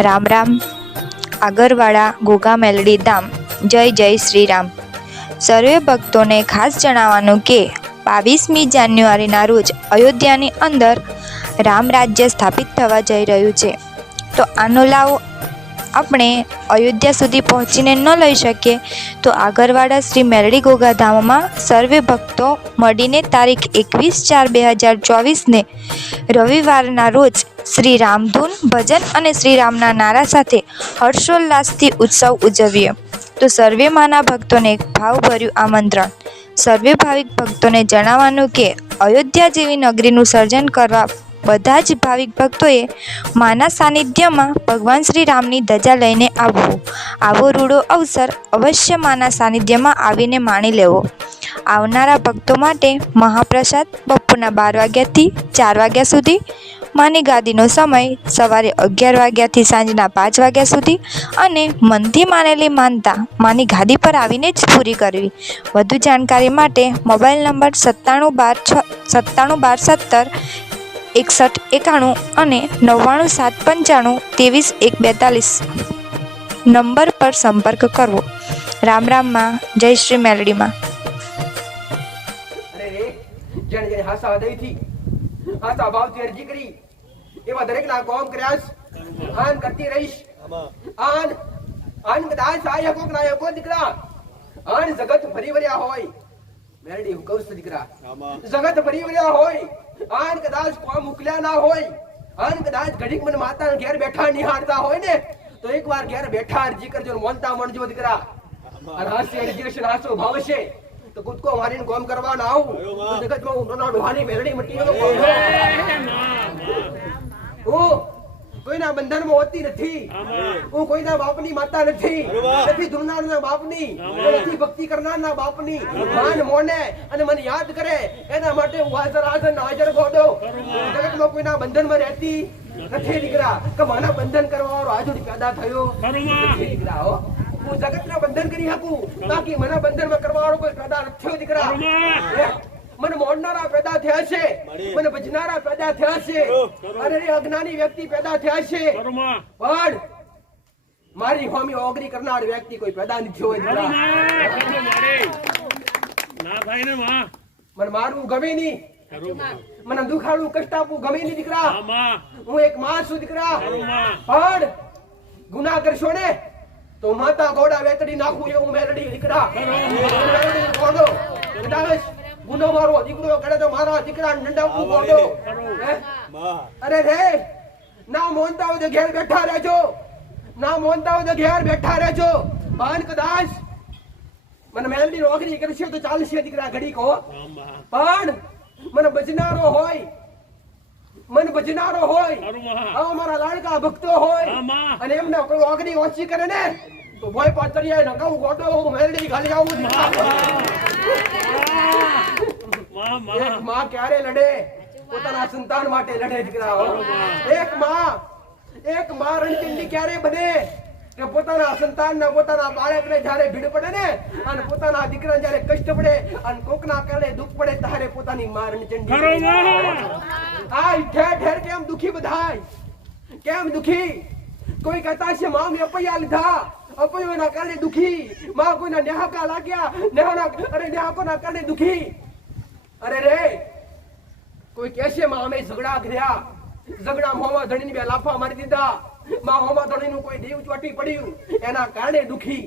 રામ રામ. આગરવાડા, ગોગા મેલડી ધામ. જય જય શ્રી રામ. સર્વે ભક્તોને ખાસ જણાવવાનું કે બાવીસમી જાન્યુઆરીના રોજ અયોધ્યાની અંદર રામ રાજ્ય સ્થાપિત થવા જઈ રહ્યું છે. તો આનો લાવો આપણે અયોધ્યા સુધી પહોંચીને ન લઈ શકીએ, તો આગરવાડા શ્રી મેરડી ગોગાધામમાં સર્વે ભક્તો મળીને તારીખ એકવીસ ચાર બે હજાર ચોવીસને રવિવારના રોજ શ્રી રામધૂન ભજન અને શ્રીરામના નારા સાથે હર્ષોલ્લાસથી ઉત્સવ ઉજવીએ. તો સર્વે માના ભક્તોને એક ભાવભર્યું આમંત્રણ. સર્વે ભાવિક ભક્તોને જણાવવાનું કે, અયોધ્યા જેવી નગરીનું સર્જન કરવા બધા જ ભાવિક ભક્તોએ માના સાનિધ્યમાં ભગવાન શ્રી રામની ધજા લઈને આવવું આવો રૂડો અવસર અવશ્ય માના સાનિધ્યમાં આવીને માણી લેવો. આવનારા ભક્તો માટે મહાપ્રસાદ બપોરના બાર વાગ્યાથી ચાર વાગ્યા સુધી, માની ગાદીનો સમય સવારે અગિયાર વાગ્યાથી સાંજના પાંચ વાગ્યા સુધી અને મનથી માનેલી માનતા માની ગાદી પર આવીને જ પૂરી કરવી. વધુ જાણકારી માટે મોબાઈલ નંબર સત્તાણું બાર છ, સત્તાણું બાર સત્તર એકસઠ એકાણું અને નવ્વાણું સાત પંચાણું ત્રેવીસ એક બેતાલીસ. નંબર પર સંપર્ક કરવો. રામ રામમાં જય શ્રી મેલડીમાં અરે રે જેને જેને હાસા હૃદયથી હાસા ભાવથી અરજી કરી. એવા દરેકના કોમ કર્યાસ આન કરતી રહીશ. આન આન કદાચ આયા કોક ના આયા દીકરા. આન જગત ફરી વર્યા હોય. મેરડી હું કહું છું દીકરા. જગત ફરી વર્યા હોય. આન કદાચ કોઈ ઉકલ્યા ના હોય આન કદાચ ઘડીક મને માતા ઘેર બેઠા નિહાળતા હોય ને તો એકવાર ઘેર બેઠા અરજી કરજો મોનતા મણજો દીકરા. અને હાસ્ય અરજી હશે ને ભાવશે તો કૂદકો મારીને કોમ કરવા ના આવું તો જગતમાં નાના ડોહાની મેરડી મટી ગયો હું કોઈના બંધનમાં હોતી નથી. હું કોઈના બાપની માતા નથી. નથી ધૂમનારના બાપની નથી ભક્તિ કરનારના બાપની. માન મોને અને મને યાદ કરે. એના માટે હું હાજર હાજર હાજર ગોડો. જગતમાં કોઈના બંધનમાં રહેતી નથી. દીકરા. કે મારા બંધન કરવા વાળો આજુડી પેદા થયો નથી દીકરા હો. હું જગતના બંધન કરી શકું. બાકી મને બંધનમાં કરવા વાળો કોઈ પેદા નથી દીકરા? મને મોડનારા પેદા થયા છે. મને ભજનારા પેદા થયા છે. અને અજ્ઞાની વ્યક્તિ પેદા થયા છે. પણ મારી હોમી ઓગરી કરનાર વ્યક્તિ કોઈ પેદા નથી થયો હોય ના ભાઈ ને માં. મને મારવું ગમે નહીં. મને દુખાડવું કષ્ટ આપવું ગમે નહીં દીકરા. હું એક માં છું દીકરા. પણ ગુના કરશો ને તો માતા ઘોડા વેતડી નાખું એવું મેલડી દીકરા. મેલડી ઘોડો કદાચ ગુનો મારો દીકરો કરે તો મારા દીકરા નંડાવું હે? અરે રે ના મોનતા હોય તો ઘેર બેઠા રહેજો. ના મોનતા હોય તો ઘેર બેઠા રહેજો. બાન કદાચ મને મેલડી નોકરી કરશે તો ચાલશે દીકરા ઘડી કો પણ મને બજનારો હોય મન ભજનારો હોય આવા મારા લાડકા ભક્તો હોય અને એમને કોઈ ઓગણી ઓછી કરે ને તો ભોય પાતરિયા નકાવું ગોટો હું મેલડી ખાલી આવું. એક માં ક્યારે લડે? પોતાના સંતાન માટે લડે દીકરાઓ એક માં એક માં રણચંડી ક્યારે બને? કે પોતાના સંતાનના પોતાના બાળકને જ્યારે ભીડ પડે ને અને પોતાના દીકરા જ્યારે કષ્ટ પડે અને કોકના કારણે દુઃખ પડે ત્યારે પોતાની મારણ ચંડી આ ઠેર ઠેર કેમ દુખી બધાય? કેમ દુખી? કોઈ કહેતા છે મામ અપૈયા લીધા. અપૈયાના કારણે દુખી. માં કોઈના નેહાકા લાગ્યા નેહાના અરે નેહાકોના કારણે દુખી. અરે રે! કોઈ કહેશે માં અમે ઝઘડા કર્યા. ઝઘડા મોમાં ધણીને બે લાફા મારી દીધા. માં હોમા ધણીનું કોઈ દેવ ચોટી પડ્યું. એના કારણે દુખી.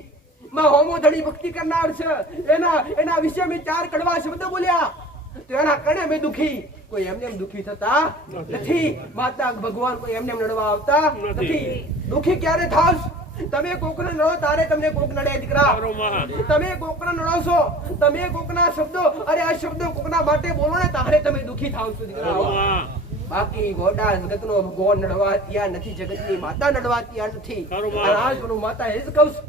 માં હોમો ધણી ભક્તિ કરનાર છે. એના એના વિશે મેં ચાર કડવા શબ્દ બોલ્યા. તો એના કારણે મેં દુખી. કોઈ એમને એમ દુખી થતા નથી. માતા ભગવાન કોઈ એમને એમ લડવા આવતા નથી. દુખી ક્યારે થાશ? તમે કોકને નડો તારે તમને કોક નડે દીકરા. તમે કોકના નડો છો તમે કોકના શબ્દો અરે આ શબ્દો કોકના માટે બોલો ને તારે તમે દુખી થાવ છો દીકરા. બાકી ગોડા જગતનો ગો નડવા ત્યાં નથી જગતની માતા નડવા ત્યાં નથી. હું માતા એ જ કહું છું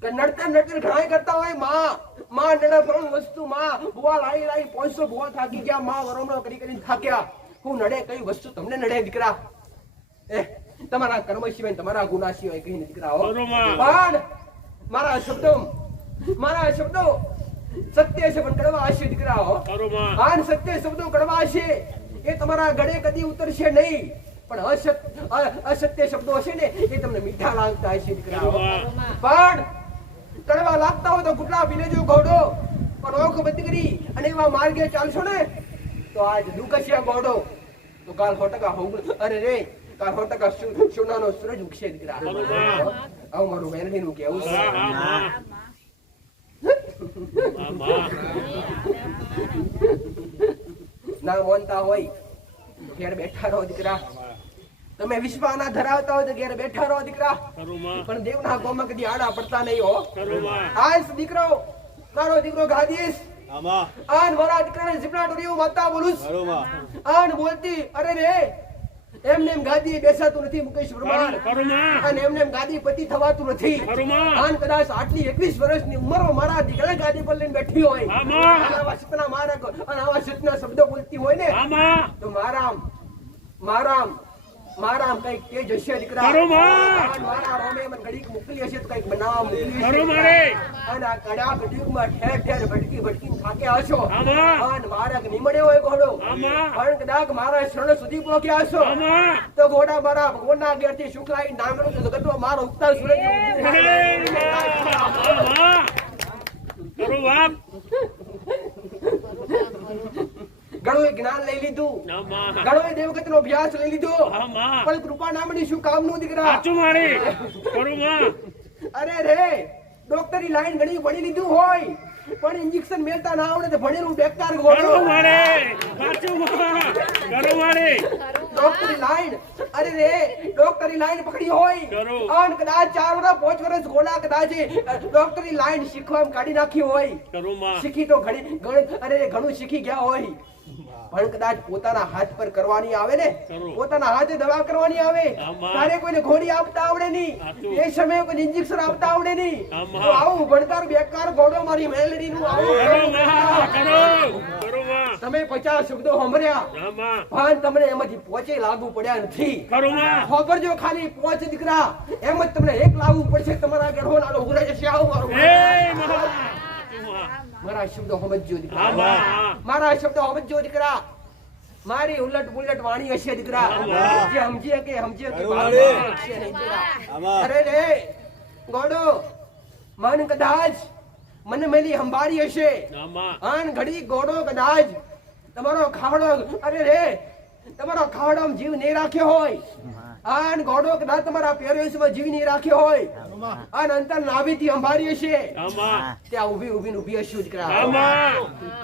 કે નડતર નડતર ઘણા કરતા હોયમાં. માં નડે પણ વસ્તુ માં. બુવા લાઈ લાઈ પોસો બુવા થાકી ગયા માં વરોમણો કરી કરી થાક્યા. હું નડે કઈ વસ્તુ તમને નડે દીકરા? એ તમારા કર્મ સિવાય તમારા ગુના સિવાય કઈ નથી માં. પણ મારા શબ્દો મારા શબ્દો સત્ય છે પણ કડવા હશે દીકરા હો ખરું માં આન સત્ય શબ્દો કડવા હશે. એ તમારા ગળે કદી ઉતરશે નહીં. પણ અસત્ય શબ્દો હશે ને એ તમને મીઠા લાગતા હશે દીકરાઓ. પણ કડવા લાગતા હોય તો ઘૂંટડા પી લેજો ઘોડો પણ ઓખ બંધ કરી અને એવા માર્ગે ચાલશો ને તો આજ દુકશિયા ઘોડો તો કાલ સો ટકા હોવું અરે રે ટકા સોનાનો સૂરજ ઉગશે દીકરા આવું મારું વેરણીનું કેવું છે હા, હા. હા. ના મોનતા હોય ઘેર બેઠા રહો દીકરા તમે વિશ્વાના ધરાવતા હોય તો ઘેર બેઠા રહો દીકરા પણ દેવના ગોમાં કદી આડા પડતા નહીં હો આજ દીકરો મારો દીકરો ગાદીશ આમાં આન મારા દીકરાને જીપડા ટોરીઓ માતા બોલું છું. આન બોલતી અરે રે એમને એમ ગાદી બેસાતું નથી મુકેશ પરમાર. અને એમને એમ ગાદી પતિ થવાતું નથી. આન કદાચ આટલી 21 વર્ષની ઉંમરમાં મારા દીકરા ગાદી પર લઈને બેઠી હોય. આવા સતના મારા અને આવા સતના શબ્દો બોલતી હોય ને તો મારામ મારામ મારામ કંઈક તેજ હશે દીકરા માં. મારા રોમે મને ઘડીક મોકલી હશે તો કંઈક બનાવવા મોકલી મારે. અને આ કડા કડિયુગમાં ઠેર ઠેર ભટકી ભટકીને થાક્યા હશો અને મારા નિમડે હોય ઘોડો પણ કદાચ મારા શરણ સુધી પહોંચ્યા હશો તો ઘોડા મારા ભગવાનના આગળથી શુક્લાઈ નામનો જગતમાં મારો ઉત્તર સૂરજમાં. માં. બાપ. ઘણું જ્ઞાન લઈ લીધું. ઘણો દેવગત નો અભ્યાસ લઈ લીધો. પણ કૃપા નામની શું કામનું દીકરા? સાચું મારી. અરે રે ડોક્ટરી લાઈન ઘણી ભણી લીધું હોય પણ ઇન્જેક્શન મેલતા ના આવડે તો ભણેલું બેકાર મારે. સાચું ડોક્ટરી લાઈન અરે રે ડોક્ટરી લાઈન પકડી હોય. અન કદાચ ચાર વર્ષ પાંચ વર્ષ ગોળા કદાચ ડોક્ટરી લાઈન શીખવામાં કાઢી નાખી હોય. શીખી તો ઘણી અરે ઘણું શીખી ગયા હોય. પણ કદાચ પોતાના હાથ પર કરવાની આવે ને પોતાના હાથે દવા કરવાની આવે. તારે કોઈને ઘોડી આપતા આવડે નહીં. એ સમયે કોઈ ઇન્જેક્શન આપતા આવડે નહીં. તો આવું ભણકાર બેકાર ઘોડો મારી મેલડીનું આવું. ખરું માં. ખરું. ખરું માં. તમે પચાસ શબ્દો સાંભળ્યા. પણ તમને એમાંથી પોચે લાગુ પડ્યા નથી. ખબર જો ખાલી પોચ દીકરા. એમ જ તમને એક લાવવું પડશે તમારા ઘર ઉઘરાઈ જશે આવું મારું. મારા શબ્દો સમજજો દીકરા. મારા શબ્દો સમજજો દીકરા. મારી ઉલટ પુલટ વાણી હશે દીકરા. જે સમજી કે સમજી કે અરે રે ગોડો. મન કદાચ મને મેલી હંભારી હશે. આન ઘડી ગોડો કદાચ તમારો ખાવડો અરે રે તમારો ખાવડો જીવ નહીં રાખ્યો હોય. આન ગોડો કદાચ તમારા પેરેન્ટ્સમાં જીવ નહીં રાખ્યો હોય. આન અંતર નાભીથી અંભારી હશે ત્યાં ઊભી ઊભી ઊભી હશું હા, દીકરા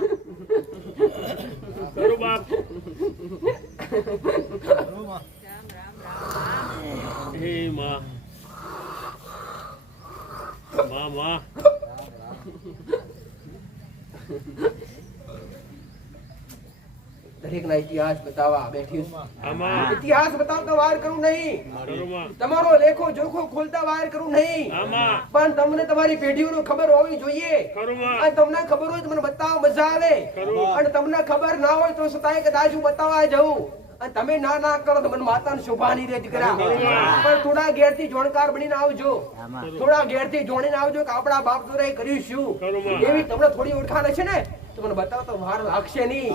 માં. ખરું બાપ. હે, માં. માં, માં. દરેક ના ઇતિહાસ બતાવવા બેઠી છું. ઇતિહાસ બતાવતા વાર કરું નહીં. તમારો લેખો જોખો ખોલતા વાર કરું નહીં. પણ તમને તમારી પેઢીઓનું ખબર હોવી જોઈએ. અને તમને ખબર હોય તો મને બતાવો મજા આવે. અને તમને ખબર ના હોય તો છતાંય કદાચ હું બતાવવા જઉં. અને તમે ના ના કરો તો મને માતાને શોભા નહીં રહે દીકરા પણ થોડા ઘેરથી જોણકાર બનીને આવજો. થોડા ઘેરથી જોડીને આવજો કે આપણા બાપ જોડે કર્યું શું? એવી તમને થોડી ઓળખાણ હશે ને? તો મને બતાવતા વાર લાગશે નહીં.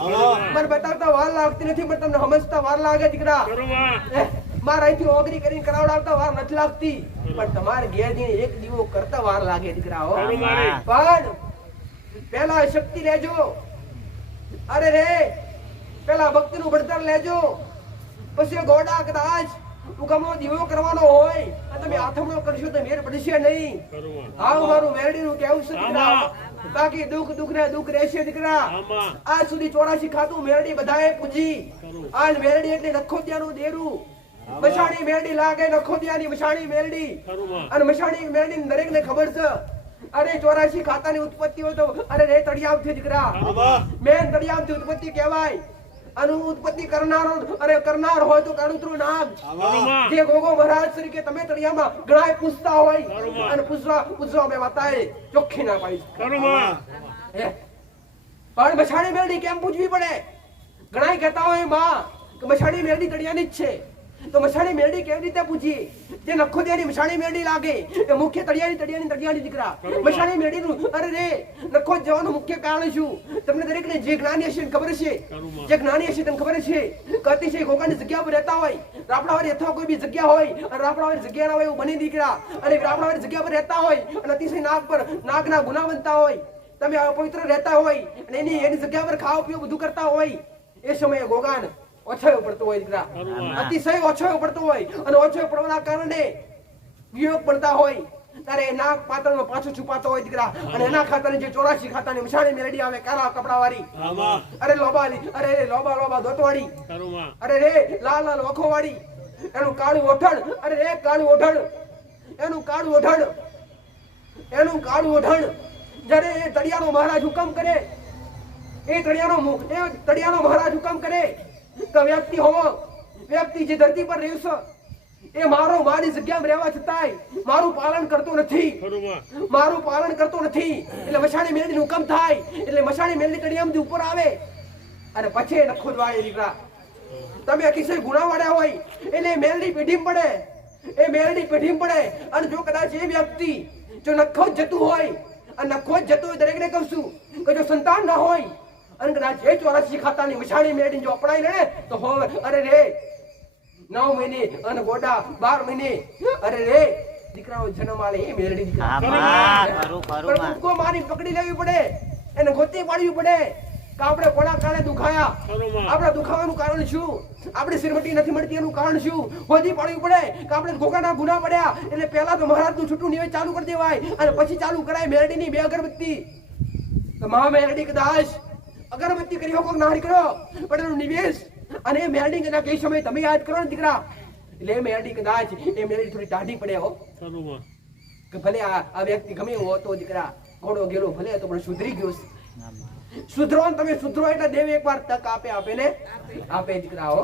મને બતાવતા વાર લાગતી નથી પણ તમને સમજતા વાર લાગે દીકરા. મારા અહીંથી ઓગરી કરીને કરાવડાવતા વાર નથી લાગતી. પણ તમારે ઘેર જઈને એક દીવો કરતા વાર લાગે દીકરા. પણ પેલા શક્તિ લેજો. અરે રે પેલા ભક્તિ નું ભણતર લેજો. પછી ગોડા કદાચ ઉગમનો દીવો કરવાનો હોય તમે આથમણો કરશો તો મેર પડશે નહીં. આવું મારું મેરડીનું કેવું છે. બાકી દુઃખ દુઃખ ને દુઃખ રહેશે દીકરા. આજ સુધી ચોરાશી ખાતું મેરડી બધાએ પૂજી. આજ મેરડી એટલે નખોદિયાનું દેરું. મશાણી મેરડી લાગે નખોદિયાની મશાણી મેરડી. અને મશાણી મેરડી દરેકને ખબર છે. અરે ચોરાશી ખાતાની ઉત્પત્તિ હોય તો અરે રે તળિયામથી દીકરા. આમાં મેન તળિયામથી ઉત્પત્તિ કહેવાય. આનું ઉત્પત્તિ કરનારો અરે કરનાર હોય તો કાળુતરું નાગ. જે ગોગો મહારાજ તરીકે તમે તળિયામાં ગણાય પૂછતા હોય અને પૂછવા પૂછવા મેં વાતાએ ચોખ્ખી ના પાડી? પણ મછાડી મેરડી કેમ પૂછવી પડે? ઘણાય કહેતા હોયમાં કે મછાડી મેરડી તળિયાની જ છે. તો મસાણી મેરડી કેવી રીતે પૂછી? જે નખો દેની મસાણી મેરડી લાગે. એ મુખ્ય તળિયાની તળિયાની તળિયાની દીકરા. મસાણી મેરડીનું અરે રે નખો જવાનું મુખ્ય કારણ શું? તમને દરેકને જે જ્ઞાની હશે ખબર છે જે જ્ઞાની હશે તમને ખબર છે કે છે ગોગાની જગ્યા પર રહેતા હોય. રાપડાવાળી અથવા કોઈ બી જગ્યા હોય અને રાપડાવાળી જગ્યા ના હોય એવું બની દીકરા. અને રાપડાવાળી જગ્યા પર રહેતા હોય અને અતિશય નાગ પર નાગના ગુના બનતા હોય. તમે અપવિત્ર રહેતા હોય અને એની એની જગ્યા પર ખાવા પીવું બધું કરતા હોય. એ સમયે ગોગાન ઓછો પડતો હોય દીકરા. અતિશય ઓછો પડતો હોય અને ઓછો પડવાના કારણે વિયોગ પડતા હોય. ત્યારે એના નાગ પાત્રમાં પાછો છુપાતો હોય દીકરા. અને એના ખાતાની જે ચોરાશી ખાતાની મસાણી મેળડી આવે કારા કપડા વાળી અરે લોબા અરે લોબા લોબા દોતવાળી અરે રે લાલ લાલ વખો વાળી એનું કાળું ઓઠણ અરે રે કાળું ઓઠણ એનું કાળું ઓઠણ એનું કાળું ઓઠણ જ્યારે એ તળિયાનો મહારાજ હુકમ કરે એ તળિયાનો એ તળિયાનો મહારાજ હુકમ કરે કે વ્યક્તિ હોવો વ્યક્તિ જે ધરતી પર રહેશો એ મારો મારી જગ્યામાં રહેવા છતાંય મારું પાલન કરતો નથી. મારું પાલન કરતો નથી. એટલે મશાણી મેલડી હુકમ થાય. એટલે મસાણી મેલડી કડિયામાંથી ઉપર આવે. અને પછી એને ખોદવાય દીકરા તમે અતિશય ગુણાવાળા હોય એટલે મેલડી પેઢી પડે. એ મેલડી પેઢી પડે. અને જો કદાચ એ વ્યક્તિ જો નખો જતું હોય અને નખો જતું હોય દરેકને કહું છું કે જો સંતાન ના હોય અને કદાચ એ ચોરાસી ખાતાની ઉછાણી મેળડી જો અપડાઈ લે તો હવે અરે રે નવ મહિને અને ગોડા બાર મહિને અરે રે દીકરાનો જન્મ આલે એ મેળડી દીકરા મારી પકડી લેવી પડે એને ગોતી પાડવી પડે કે આપણે કોના કારણે દુખાયા? આપણા દુખાવાનું કારણ શું? આપણે શ્રીમતી નથી મળતી એનું કારણ શું? હોજી પાડવી પડે કે આપણે ઘોઘાના ગુના પડ્યા એટલે પહેલા તો મહારાજનું છૂટું નિવેદ ચાલુ કરી દેવાય અને પછી ચાલુ કરાય મેરડીની બે અગરબત્તી. તો મહા મેરડી કદાચ અગરબત્તી કરી શકો ના કરો. પણ એનો નિવેશ અને એ મેરડી કદાચ એ સમય તમે યાદ કરો ને દીકરા. એટલે એ મેરડી કદાચ એ મેરડી થોડી ટાઢી પડે હો. કે ભલે આ આ વ્યક્તિ ગમે એવો હતો દીકરા ઘોડો ગેલો ભલે હતો પણ સુધરી ગયો સુધરો તમે સુધરો એટલે દેવ એકવાર તક આપે આપે ને? આપે દીકરા હો.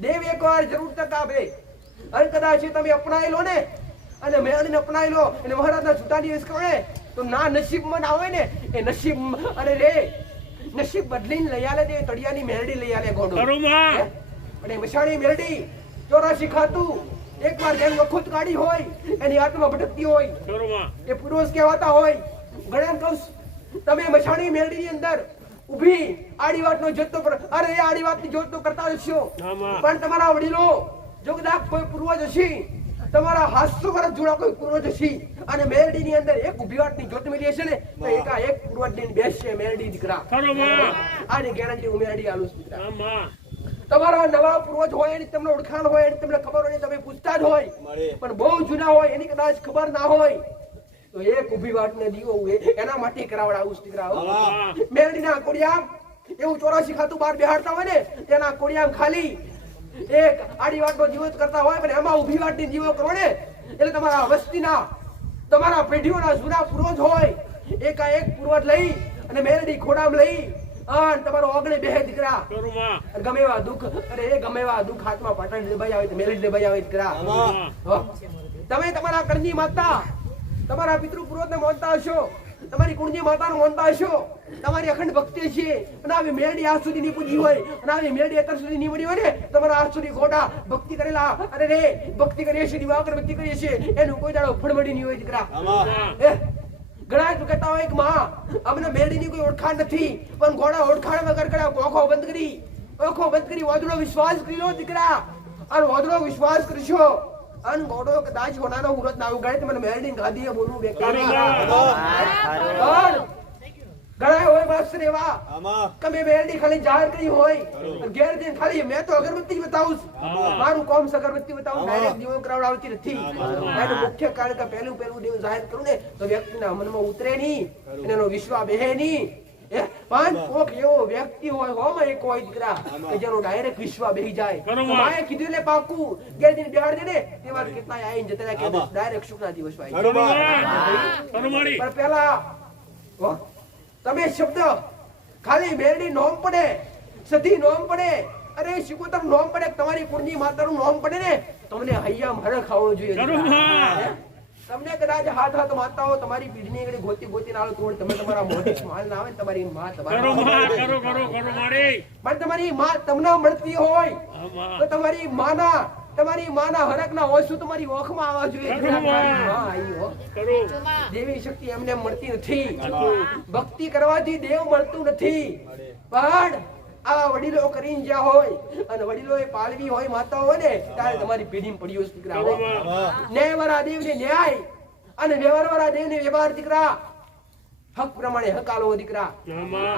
દેવ એકવાર જરૂર તક આપે. અને કદાચ તમે અપનાવી લો ને અને મેળવીને અપનાવી લો અને મહારાજના છૂટા દિવસ કરો ને તો ના નસીબમાં ના હોય ને? એ નસીબ અરે રે. નસીબ બદલીને લઈ આલે દે તળિયાની મેરડી લઈ આલે ગોડો. પણ એ મસાણી મેરડી ચોરાશી ખાતું. એકવાર જેમ વખત કાઢી હોય એની આત્મા ભટકતી હોય. એ પુરુષ કહેવાતા હોય ઘણા કહું તમે મસાણી મેરડીની અંદર ઊભી આડી વાતનો જોતો કર અરે એ વાતની જોતો કરતા હશો પણ તમારા વડીલો જો કદાચ કોઈ પૂર્વજ હશે તમારા હાસ્ય વર્ષ જૂના કોઈ પૂર્વજ છે અને મેરડીની અંદર એક ઊભી વાતની જોત મળી હશે ને તો એકા એક પૂર્વજ લઈને બેસશે મેરડી દીકરા આની ગેરંટી હું મેરડી આલું છું દીકરા તમારા નવા પૂર્વજ હોય એની તમને ઓળખાણ હોય એની તમને ખબર હોય તમે પૂછતા જ હોય. પણ બહુ જૂના હોય એની કદાચ ખબર ના હોય તો એક ઊભી વાતને દીવો એના માટે કરાવડાવું છું દીકરા મેરડી મેરડીના કોડિયા એવું ચોરાસી ખાતું બહાર બેહાડતા હોય ને તેના કોડિયામ ખાલી એક આડી વાટનો દીવો કરતા હોય પણ એમાં ઊભી વાટની જીવો કરો ને એટલે તમારા વસ્તીના તમારા પેઢીઓના જૂના પૂર્વજ હોય. એકા એક પૂર્વજ લઈ અને મેરડી ખોડામ લઈ અને તમારો ઓગણે બે દીકરા. ગમે એવા દુઃખ અરે એ ગમે એવા દુઃખ હાથમાં પાટણ દબાઈ આવે તો મેલેડી આવે દીકરા. તમે તમારા કરની માતા તમારા પિતૃ પૂર્વજને મોનતા હશો. તમારી કુંજી માતાનો માનતા હશો? તમારી અખંડ ભક્તિ છે. અને આવી મેરડી આજ સુધી ની પૂજી હોય અને આવી મેરડી અત્યાર સુધી ની મળી હોય ને તમારા આજ સુધી ગોડા ભક્તિ કરેલા. અરે રે ભક્તિ કરીએ છીએ દિવાકર ભક્તિ કરીએ છીએ. એનું કોઈ દાડો ફળમડી નહીં હોય દીકરા. એ, ઘણા જ કહેતા હોય કે માં અમને મેરડીની કોઈ ઓળખાણ નથી પણ ઘોડા ઓળખાણ વગર કડા ઓખો બંધ કરી ઓખો બંધ કરી વાદળો વિશ્વાસ કરી લો દીકરા. અને વાદળો વિશ્વાસ કરશો. અને ઘોડો કદાચ હોનાનો મુહૂર્ત ના ઉગાડે તો મને મેરડી ગાદીએ બેકાર ખરું પણ માં ઘણા હોય માસ્ટર એવા કે મેં મેરડી ખાલી જાહેર કરી હોય. ઘેર જઈને ખાલી મેં તો અગરબત્તી બતાવું. મારું કામ અગરબત્તી બતાવું. ડાયરેક્ટ દીવો કરાવડાવતી નથી. એનું મુખ્ય કારણ કે પહેલું પહેલું દેવ જાહેર કરું ને તો વ્યક્તિના મનમાં ઉતરે નહીં. એનો વિશ્વાસ બેહે નહીં. પણ કોક એવો વ્યક્તિ હોય હોમાં એક હોય દીકરા કે જેનો ડાયરેક્ટ વિશ્વા બેહી જાય. માએ કીધું લે પાકું ઘેર દિન બિહાર દે ને તે વાત કેટલાય આવીને જતા કે ડાયરેક્ટ શુકના દિવસ મારી પણ પેલા તમે શબ્દ ખાલી મેરડી નોમ પડે સધી નોમ પડે અરે શિકોતર નોમ પડે તમારી કુળની માતાનું નોમ પડે ને તમને હૈયા હરણ ખાવું જોઈએ? તમને કદાચ હાથ હાથ માતા હો તમારી પીઢની આગળ ગોતી ગોતી નાળો તોડ તમે તમારા મોઢે સ્માલ ના આવે તમારી માં તમારા માં કરો કરો કરો મારી. પણ તમારી માં તમને મળતી હોય તો તમારી માના તમારી માના હરકના ઓછું તમારી ઓખમાં આવવા જોઈએ? દેવી શક્તિ એમને મળતી નથી. ભક્તિ કરવાથી દેવ મળતું નથી. પણ આ વડીલો કરીને જ્યાં હોય અને વડીલો એ પાલવી હોય માતા હોય ને ત્યારે તમારી પેઢી પડ્યો દીકરા ન્યાય વાળા દેવને ન્યાય અને વ્યવહાર વાળા દેવને વ્યવહાર દીકરા. હક પ્રમાણે હક આલો દીકરા.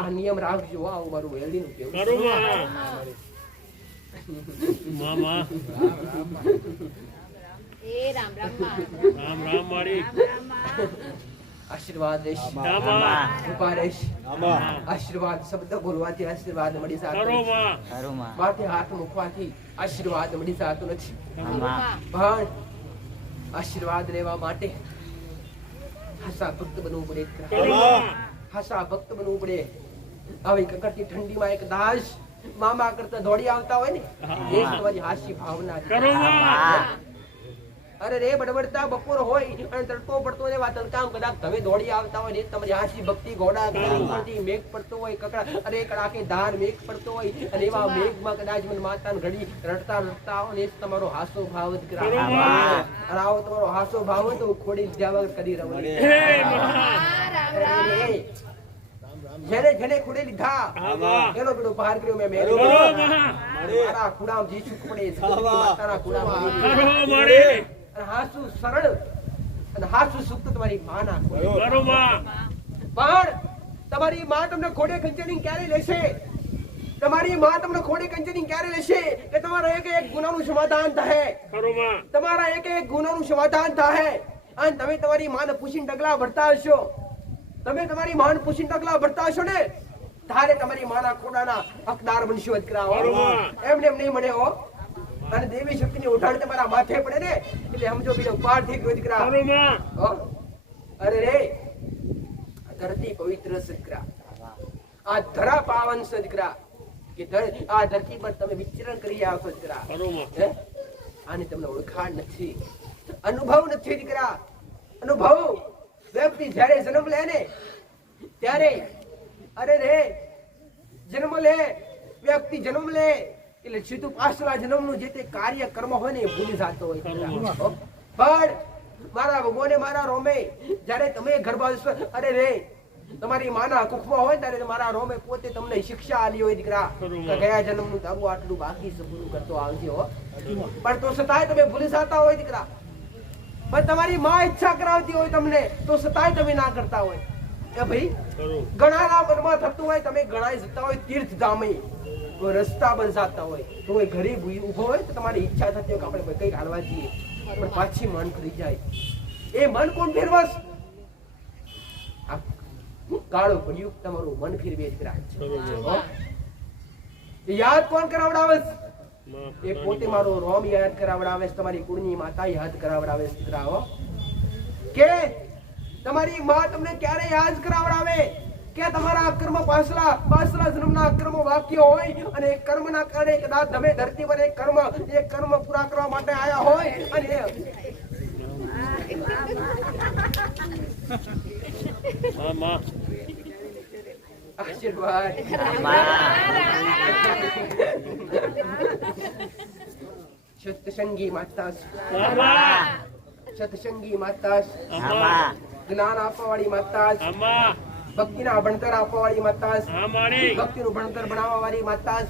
આ નિયમ રાખજો આવું મારું વેલડીનું કેવું છે. રામ રામ રામ રામ રામ રામ રામ રામ રામ રામ મારી આશીર્વાદ રહેશે. કૃપા રહેશે. આશીર્વાદ શબ્દ બોલવાથી આશીર્વાદ મળી માં. માથે હાથ મૂકવાથી આશીર્વાદ મળી જતો નથી. પણ આશીર્વાદ લેવા માટે હાસા ભક્ત બનવું પડે હાસા ભક્ત બનવું પડે. આવી કકડતી ઠંડીમાં એક દાસ મામા કરતા દોડી આવતા હોય ને એ તમારી હાસી ભાવના છે. અરે રે બડબડતા બપોર હોય અને તડકો પડતો હોય એવા તડકામ કદાચ તમે દોડી આવતા હોય ને તમારી હાસી ભક્તિ ઘોડા ઉપરથી મેઘ પડતો હોય કકડા અરે કડાકે ધાર મેઘ પડતો હોય અને એવા મેઘમાં કદાચ મને માતાને ઘડી રડતા રડતા આવો ને તમારો હાસો ભાવ જ કરા ખરું માં. અને આવો તમારો હાસો ભાવ હોય તો હું ખોડી લીધા વગર કરી રહ્યો જેને જેને ખોડે લીધા એનો પેલો પાર કર્યો મેં મેરો. મારા ખુડામ જીસુ પડે માતાના ખુડામાં. અને હાસુ સરળ અને હાસુ સુખ તમારી. પણ તમારી માં તમને ખોડે ખંચેરી ક્યારે લેશે? તમારી માં તમને ખોડે ખંચેરી ક્યારે લેશે કે તમારા એક એક ગુનાનું સમાધાન થાય તમારા એક એક ગુનાનું સમાધાન થાય અને તમે તમારી માને પૂછીને ડગલા ભરતા હશો. તમે તમારી માને પૂછીને ડગલા ભરતા હશો ને? તારે તમારી માના ખોડાના હકદાર બનશો હો. બરોબર. એમને એમ નહીં મળે હો. અને દેવી શક્તિની ઉઠાણ તમારા માથે પડે ને એટલે સમજો બીજો પાર થઈ ગયો દીકરા? અરે રે ધરતી પવિત્ર છે આ ધરા પાવન છે કે આ ધરતી પર તમે વિચરણ કરી આવો છો દીકરા. ખરું માં. હે? આની તમને ઓળખાણ નથી. અનુભવ નથી દીકરા. અનુભવ. વ્યક્તિ જ્યારે જન્મ લે ને ત્યારે અરે રે જન્મ લે વ્યક્તિ જન્મ લે. એટલે સીધું પાછલા જન્મનું જે તે કાર્ય કર્મ હોય ને એ ભૂલી જતો હોય. પણ મારા ભગવાને મારા રોમે જ્યારે તમે ગર્ભાવસ્થ અરે રે તમારી માના કુખમાં હોય ત્યારે મારા રોમે પોતે તમને શિક્ષા આલી હોય દીકરા. ગયા જન્મનું તારું આટલું બાકી પૂરું કરતો આવજો પણ તો છતાંય તમે ભૂલી જતા હોય દીકરા. પણ તમારી માં ઈચ્છા કરાવતી હોય તમને તો છતાંય તમે ના કરતા હોય. કે ભાઈ. ઘણાના મનમાં થતું હોય તમે ઘણા જતા હોય તીર્થ ધામે કોઈ રસ્તા બંધાતા હોય તો કોઈ ગરીબ ઊભો હોય તો તમારી ઈચ્છા થતી હોય કે આપણે કંઈક હાલવા જઈએ. પણ પાછી મન કરી જાય. એ મન કોણ ફેરવસ કાળો ભર્યું તમારું મન ફેરવે જ? એ યાદ કોણ કરાવડાવે એ પોતે મારો રોમ યાદ કરાવડાવે છે તમારી કુળની માતા યાદ કરાવડાવે છે દીકરાઓ કે તમારી માં તમને ક્યારે યાદ કરાવડાવે? કે તમારા કર્મ પાછલા પાછલા જન્મના કર્મ વાક્ય હોય અને એ કર્મના કારણે કદાચ તમે ધરતી પર એક કર્મ એ કર્મ પૂરા કરવા માટે આવ્યા હોય અને સત્સંગી માતા સત્સંગી માતા. જ્ઞાન આપવાવાળી માતા હા માં. ભક્તિના ભણતર આપવાવાળી માતા. ભક્તિનું ભણતર ભણાવવાવાળી માતા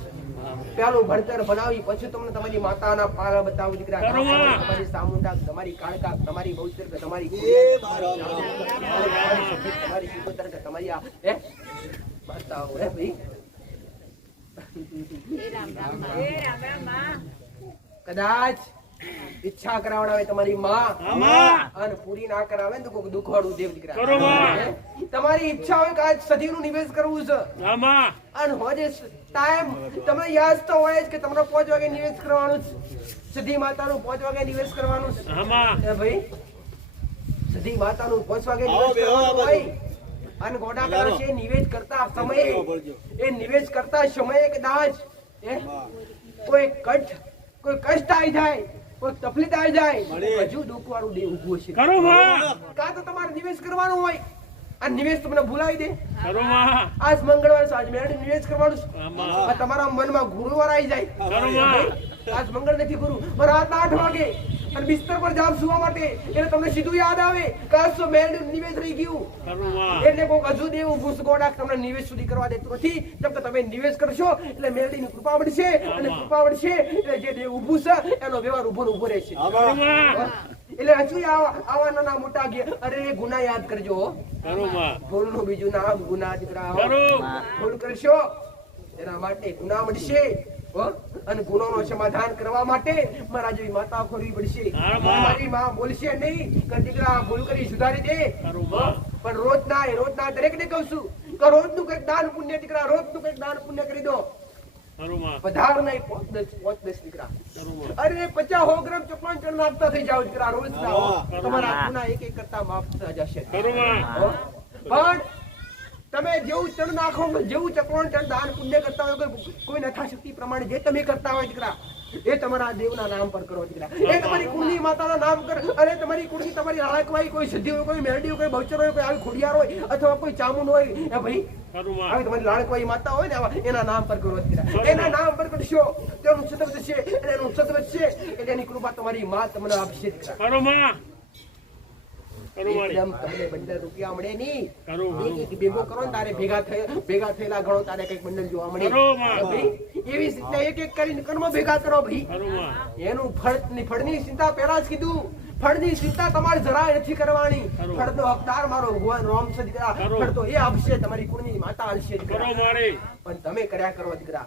પેલું ભણતર બનાવી પછી તમને તમારી માતાના પારા બતાવું દીકરા તમારી સામુંડા તમારી કાળકા તમારી બહુચર તમારી તમારી તમારી આ હે બતાવો હે ભાઈ એ રામ રામમાં. કદાચ ઈચ્છા કરાવડાવે તમારી માં. અને પૂરી ના કરાવે ને તો દુખવાળું દેવ દીકરા? તમારી ઈચ્છા હોય કે આજ સદીનું નિવેશ કરવું છે. અને હોજે ટાઈમ તમને યાદ તો હોય જ કે તમને પાંચ વાગે નિવેશ કરવાનું છે સિદ્ધિ માતાનું પાંચ વાગે નિવેશ કરવાનું છે હા માં. એ ભાઈ? સિદ્ધિ માતાનું પાંચ વાગે નિવેશ કરવાનું હોય. અને ગોડા કદાચ એ નિવેશ કરતા સમયે એ નિવેશ કરતા સમયે કદાચ કોઈ કઠ કોઈ કષ્ટ આવી જાય. તકલીફ આવી જાય હજુ દુઃખવાળું દેવ ઊભું છે ખરું કાં તો તમારે નિવેશ કરવાનો હોય. આ નિવેશ તમને ભૂલાવી દે. માં. આજ મંગળવાર છે આજ નિવેશ કરવાનું તમારા મનમાં ગુરુવાર આવી જાય. આજ મંગળ નથી ગુરુ મારા આઠ વાગે. અને બિસ્તર પર જાવ સુવા માટે. એટલે તમને સીધું યાદ આવે કે બેડ નિવેશ રહી ગયું? એટલે કોક હજુ દેવું ભૂસગોડા તમને નિવેશ સુધી કરવા દેતું નથી. જેમ કે તમે નિવેશ કરશો એટલે મેળડીની કૃપા મળશે અને કૃપા મળશે એટલે જે દેવ ઉભું છે એનો વ્યવહાર ઊભો ઊભો રહેશે. એટલે હજુ આવા નાના મોટા અરે ગુના યાદ કરજો ભૂલનું બીજું નામ ગુના દીકરા ભૂલ કરશો એના માટે ગુના મળશે? અને ગુનાનો સમાધાન કરવા માટે મારા જેવી માતા ખોરવી પડશે. મારી માં બોલશે નહીં કે દીકરા ભૂલ કરી સુધારી દે. પણ રોજ ના રોજ ના દરેક ને કહું છું કે રોજનું કંઈક દાન પુણ્ય દીકરા રોજનું કંઈક દાન પુણ્ય કરી દો. ખરું નહીં પાંચ દસ પાંચ દસ દીકરા. અરે પચાસ સો ગ્રામ ચપલાં ચણ થઈ જાવ દીકરા રોજ ના તમારા ગુના એક એક કરતા માફ થતા જશે? પણ તમે જેવું ચણ નાખો જેવું ચક્રોણ ચણ દાન પુણ્ય કરતા હોય કોઈ- નથાશક્તિ પ્રમાણે જે તમે કરતા હોય દીકરા એ તમારા દેવના નામ પર કરો દીકરા. એ તમારી કુળની માતાના નામ કર અને તમારી કુળની તમારી રાળકવાઈ કોઈ સિદ્ધિ હોય કોઈ મેરડી હોય કોઈ બહુચર હોય કોઈ આવી ખોડિયાર હોય અથવા કોઈ ચામુંડ હોય એ ભાઈ આવી તમારી લાળકવાઈ માતા હોય ને આવા એના નામ પર કરો દીકરા. એના નામ પર કરશો તેનું થશે એટલે એનું એટલે કૃપા તમારી માં તમને આપશે દીકરા એકદમ તમને બંડલ રૂપિયા મળે નહીં. એક એક ભેગો કરો ને તારે ભેગા થઈ ભેગા થયેલા ગણો તારે કંઈક બંડલ જોવા મળે. બરોબર. તો ભાઈ, એવી રીતના એક એક કરીને કર્મ ભેગા કરો ભાઈ. એનું ફળ ફળની ચિંતા પહેલા જ કીધું. ફળની ચિંતા તમારે જરાય નથી કરવાની. ફળનો હકદાર મારો ભગવાન રામ છે દીકરા. ફળ તો એ આપશે તમારી કુળની માતા ખરું દીકરા. પણ તમે કર્યા કરો દીકરા?